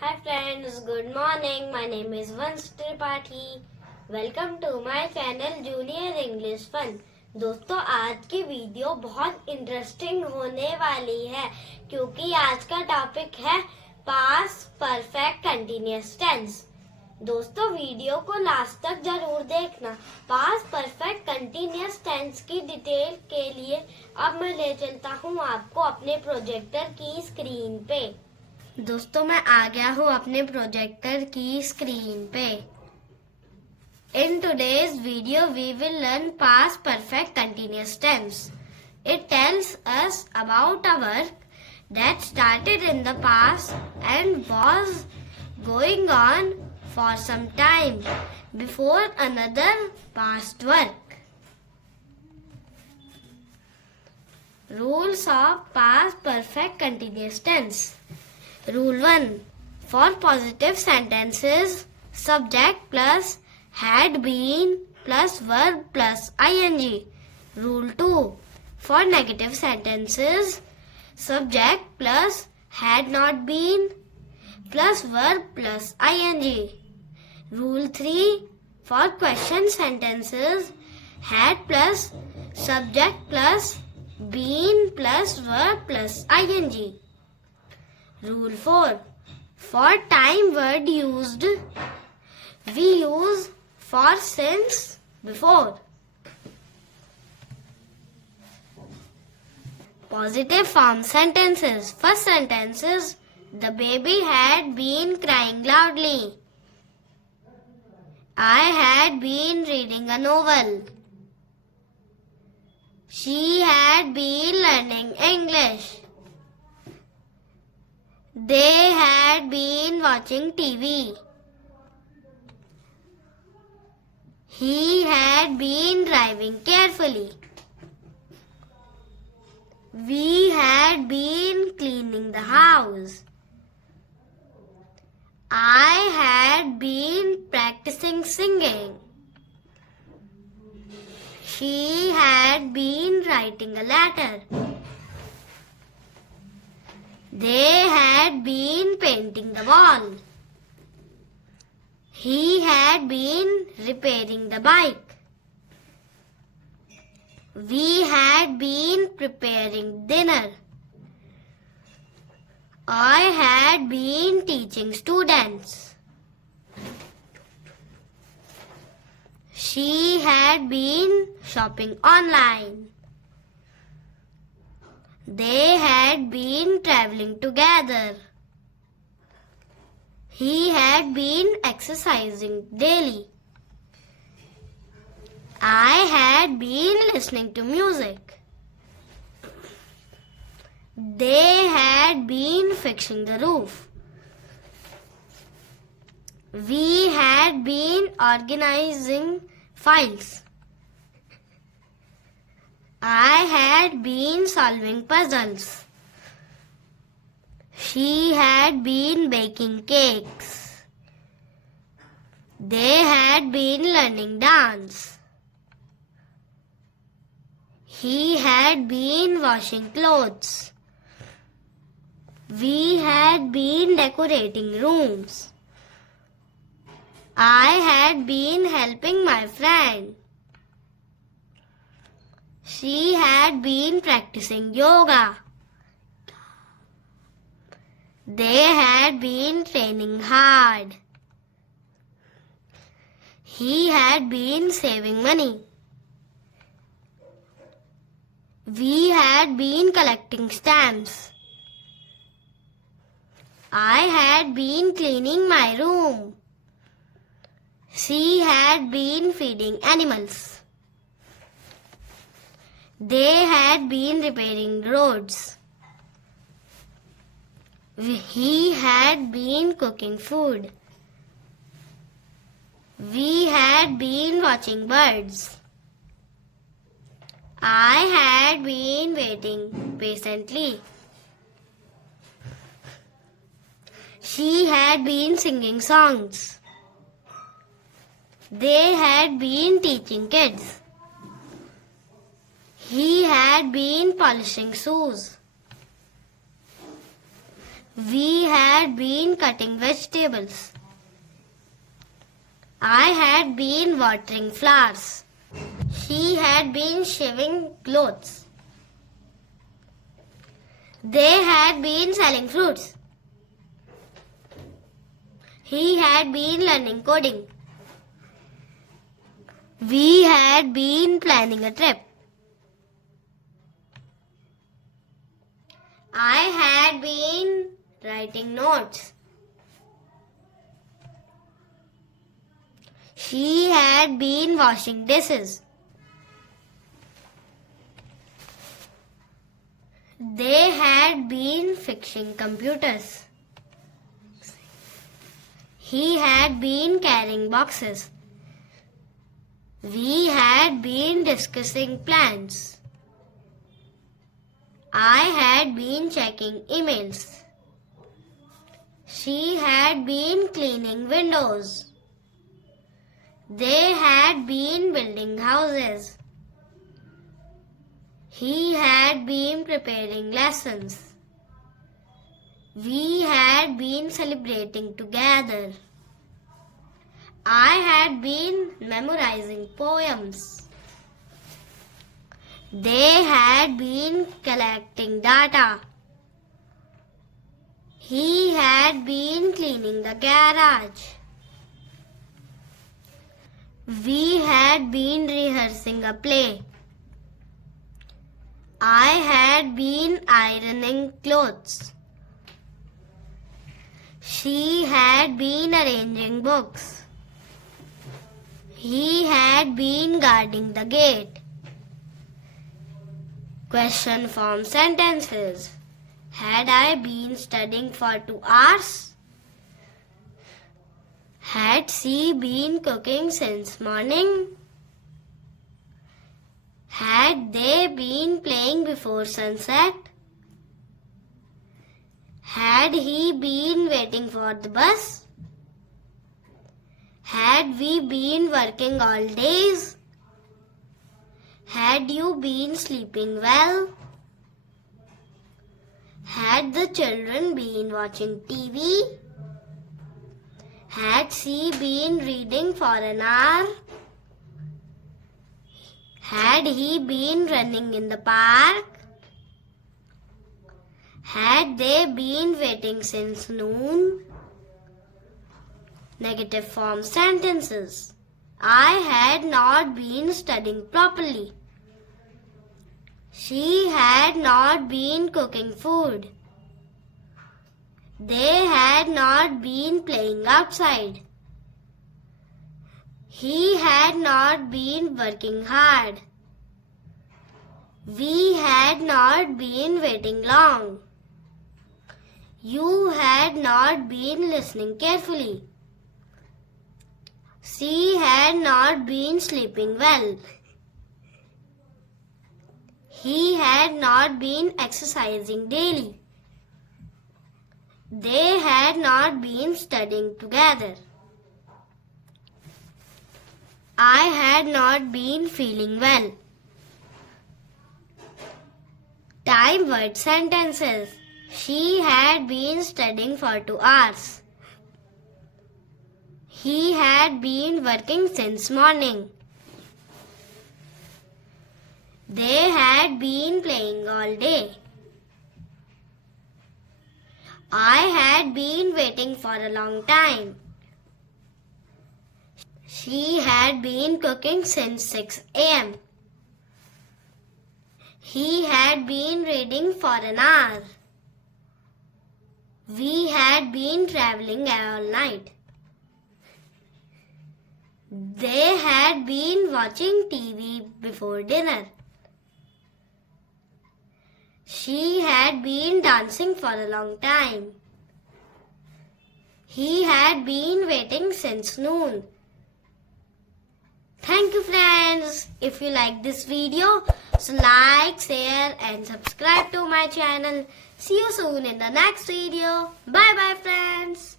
Hi friends, good morning. My name is Funn. Welcome to my channel Junior English Fun. दोस्तों आज की video बहुत interesting होने वाली है क्योंकि आज का टॉपिक है पास्ट परफेक्ट कंटीन्यूअस टेंस। दोस्तों वीडियो को लास्ट तक जरूर देखना। पास्ट परफेक्ट कंटीन्यूअस टेंस की डिटेल के लिए अब मैं ले चलता हूँ आपको अपने प्रोजेक्टर की स्क्रीन पे। दोस्तों मैं आ गया हूँ अपने प्रोजेक्टर की स्क्रीन पे। In today's video we will learn past perfect continuous tense. It tells us about a work that started in the past and was going on for some time before another past work. Rules of past perfect continuous tense. Rule 1. For positive sentences, subject plus had been plus verb plus ing. Rule 2. For negative sentences, subject plus had not been plus verb plus ing. Rule 3. For question sentences, had plus subject plus been plus verb plus ing. Rule 4. For time word used, we use for since before. Positive form sentences. First sentence is the baby had been crying loudly. I had been reading a novel. She had been learning English. They had been watching TV. He had been driving carefully. We had been cleaning the house. I had been practicing singing. She had been writing a letter. They had been painting the wall. He had been repairing the bike. We had been preparing dinner. I had been teaching students. She had been shopping online. They had been traveling together. He had been exercising daily. I had been listening to music. They had been fixing the roof. We had been organizing files. I had been solving puzzles. She had been baking cakes. They had been learning dance. He had been washing clothes. We had been decorating rooms. I had been helping my friend. She had been practicing yoga. They had been training hard. He had been saving money. We had been collecting stamps. I had been cleaning my room. She had been feeding animals. They had been repairing roads. He had been cooking food. We had been watching birds. I had been waiting patiently. She had been singing songs. They had been teaching kids. He had been polishing shoes. We had been cutting vegetables. I had been watering flowers. She had been shaving clothes. They had been selling fruits. He had been learning coding. We had been planning a trip. I had been writing notes. She had been washing dishes. They had been fixing computers. He had been carrying boxes. We had been discussing plans. I had been checking emails. She had been cleaning windows. They had been building houses. He had been preparing lessons. We had been celebrating together. I had been memorizing poems. They had been collecting data. He had been cleaning the garage. We had been rehearsing a play. I had been ironing clothes. She had been arranging books. He had been guarding the gate. Question form sentences. Had I been studying for 2 hours? Had she been cooking since morning? Had they been playing before sunset? Had he been waiting for the bus? Had we been working all days? Had you been sleeping well? Had the children been watching TV? Had she been reading for an hour? Had he been running in the park? Had they been waiting since noon? Negative form sentences. I had not been studying properly. She had not been cooking food. They had not been playing outside. He had not been working hard. We had not been waiting long. You had not been listening carefully. She had not been sleeping well. He had not been exercising daily. They had not been studying together. I had not been feeling well. Time word sentences. She had been studying for 2 hours. He had been working since morning. They had been playing all day. I had been waiting for a long time. She had been cooking since 6 a.m. He had been reading for an hour. We had been traveling all night. They had been watching TV before dinner. She had been dancing for a long time. He had been waiting since noon. Thank you, friends. If you like this video, so like, share and subscribe to my channel. See you soon in the next video. Bye bye, friends.